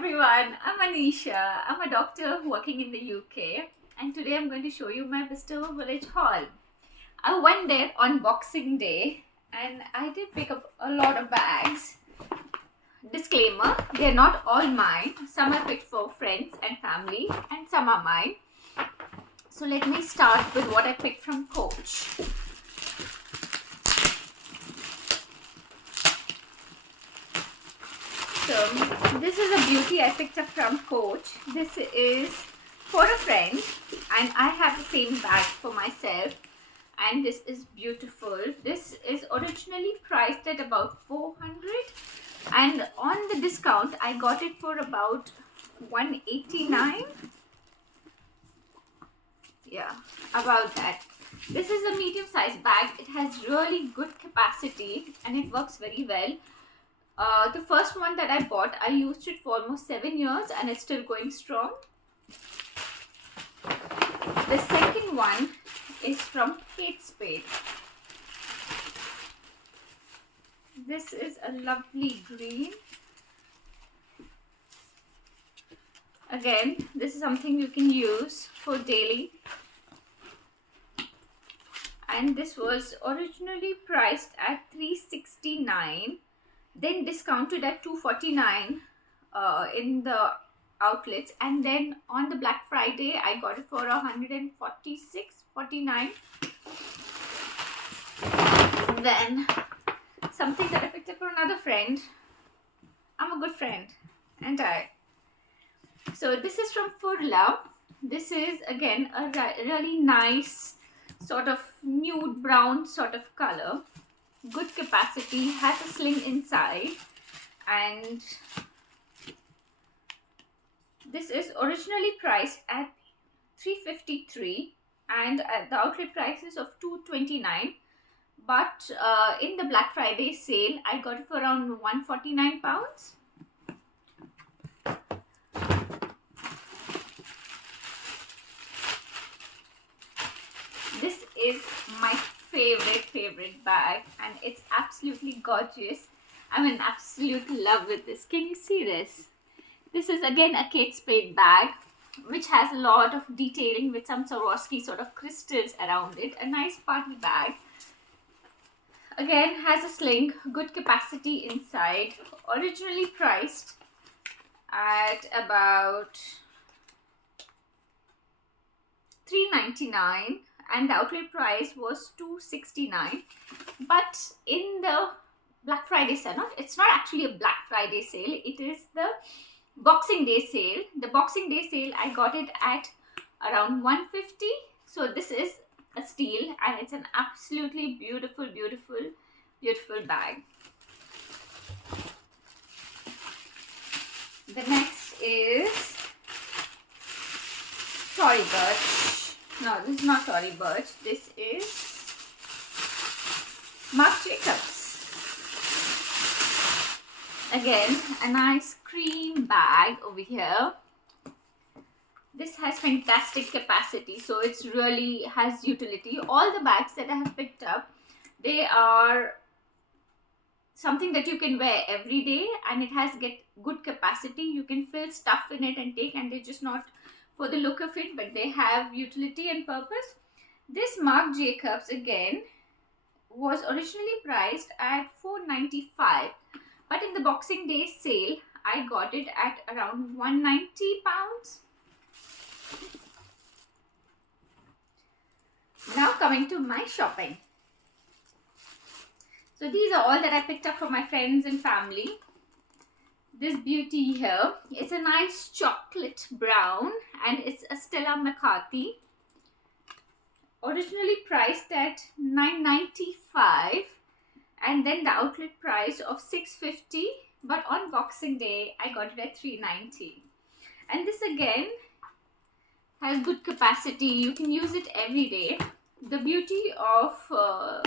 everyone, I'm Anisha. I'm a doctor working in the UK, and today I'm going to show you my Westover Village haul. I went there on Boxing Day and I did pick up a lot of bags. Disclaimer, they're not all mine. Some I picked for friends and family and some are mine. So let me start with what I picked from Coach. So this is a beauty I picked up from Coach. This is for a friend and I have the same bag for myself, and this is beautiful. This is originally priced at about 400 and on the discount I got it for about 189. Yeah, about that. This is a medium sized bag. It has really good capacity and it works very well. The first one that I bought, I used it for almost 7 years and it's still going strong. The second one is from Kate Spade. This is a lovely green. Again, this is something you can use for daily. And this was originally priced at 369, then discounted at 249 in the outlets, and then on the Black Friday I got it for 146.49. Then something that I picked up for another friend. I'm a good friend, and so this is from Furla. This is again a really nice sort of nude brown sort of color. Good capacity, has a sling inside, and this is originally priced at 353 and the outlet price is of 229, but in the Black Friday sale I got it for around 149 pounds. This is my favorite bag and it's absolutely gorgeous. I'm in absolute love with this. Can you see this? This is again a Kate Spade bag which has a lot of detailing with some Swarovski sort of crystals around it. A nice party bag. Again has a sling, good capacity inside. Originally priced at about 399 and the outlet price was 269, but in the Black Friday sale, it's not actually a Black Friday sale, it is the Boxing Day sale. The Boxing Day sale I got it at around 150. So this is a steal and it's an absolutely beautiful bag. The next is Tory Burch. No, this is not Tory Burch. This is Marc Jacobs. Again, a nice cream bag over here. This has fantastic capacity, so it's really has utility. All the bags that I have picked up, they are something that you can wear every day and it has good capacity. You can fill stuff in it and take, and they're just not for the look of it, but they have utility and purpose. This Marc Jacobs again was originally priced at 495, but in the Boxing Day sale I got it at around 190 pounds. Now coming to my shopping. So these are all that I picked up for my friends and family. This beauty here, it's a nice chocolate brown and it's a Stella McCarthy. Originally priced at 995 and then the outlet price of 650, but on Boxing Day I got it at 390. And this again has good capacity. You can use it every day. The beauty of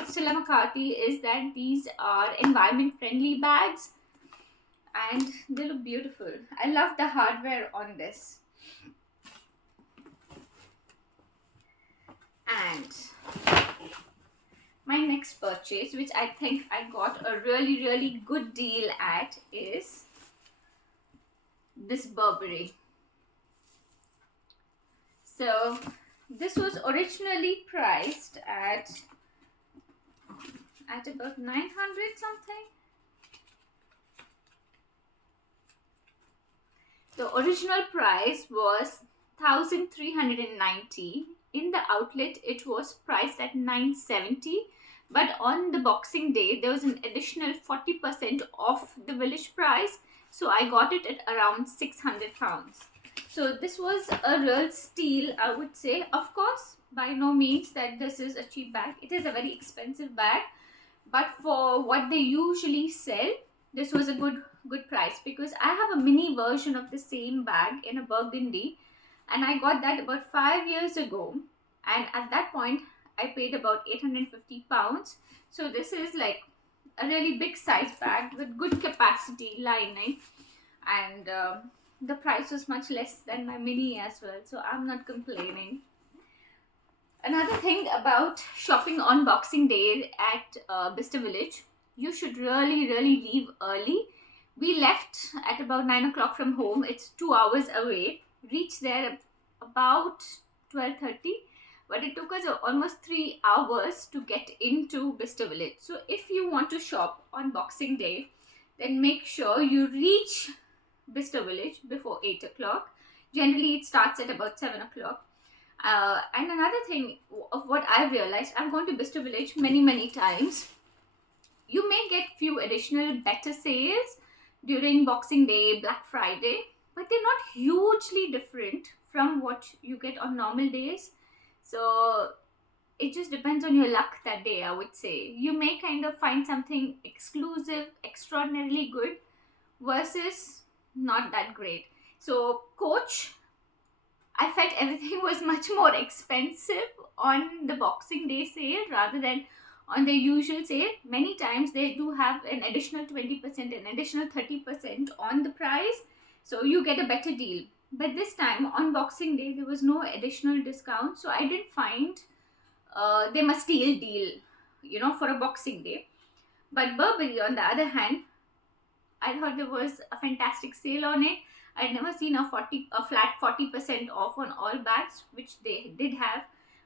Stella McCarthy is that these are environment friendly bags and they look beautiful. I love the hardware on this. And my next purchase, which I think I got a really good deal at, is this Burberry. So this was originally priced at about 900 something. The original price was 1390. In the outlet it was priced at 970, but on the Boxing Day there was an additional 40% off the village price, so I got it at around £600. So this was a real steal, I would say. Of course, by no means that this is a cheap bag. It is a very expensive bag, but for what they usually sell, this was a good price, because I have a mini version of the same bag in a burgundy, and I got that about 5 years ago, and at that point I paid about £850. So this is like a really big size bag with good capacity lining, and the price was much less than my mini as well, so I'm not complaining. Another thing about shopping on Boxing Day at Bicester Village, you should really leave early. We left at about 9 o'clock from home. It's 2 hours away. Reached there about 12:30, but it took us almost 3 hours to get into Bicester Village. So if you want to shop on Boxing Day, then make sure you reach Bicester Village before 8 o'clock. Generally it starts at about 7 o'clock. And another thing of what I've realized, I've gone to Bicester Village many times. You may get few additional better sales during Boxing Day, Black Friday, but they're not hugely different from what you get on normal days. So it just depends on your luck that day, I would say. You may kind of find something exclusive, extraordinarily good, versus not that great. So Coach, I felt everything was much more expensive on the Boxing Day sale rather than on the usual sale. Many times they do have an additional 20%, an additional 30% on the price, so you get a better deal. But this time on Boxing Day there was no additional discount, so I didn't find them a steal deal, for a Boxing Day. But Burberry, on the other hand, I thought there was a fantastic sale on it. I'd never seen a flat 40% off on all bags, which they did have.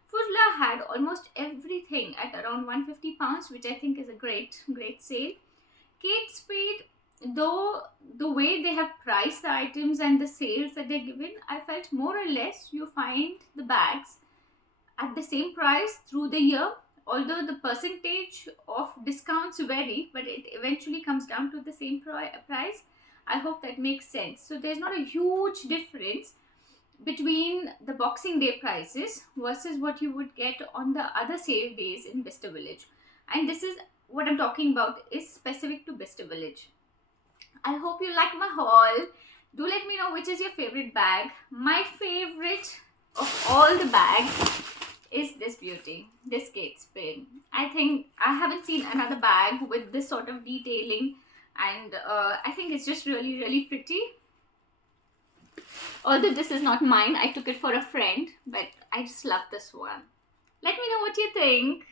Furla had almost everything at around £150, which I think is a great sale. Kate Spade, though the way they have priced the items and the sales that they're given, I felt more or less you find the bags at the same price through the year. Although the percentage of discounts vary, but it eventually comes down to the same price. I hope that makes sense. So there's not a huge difference between the Boxing Day prices versus what you would get on the other sale days in Bicester Village. And this is what I'm talking about is specific to Bicester Village. I hope you like my haul. Do let me know which is your favorite bag. My favorite of all the bags is this beauty, this Kate Spade. I think I haven't seen another bag with this sort of detailing, and I think it's just really pretty. Although this is not mine, I took it for a friend, but I just love this one. Let me know what you think.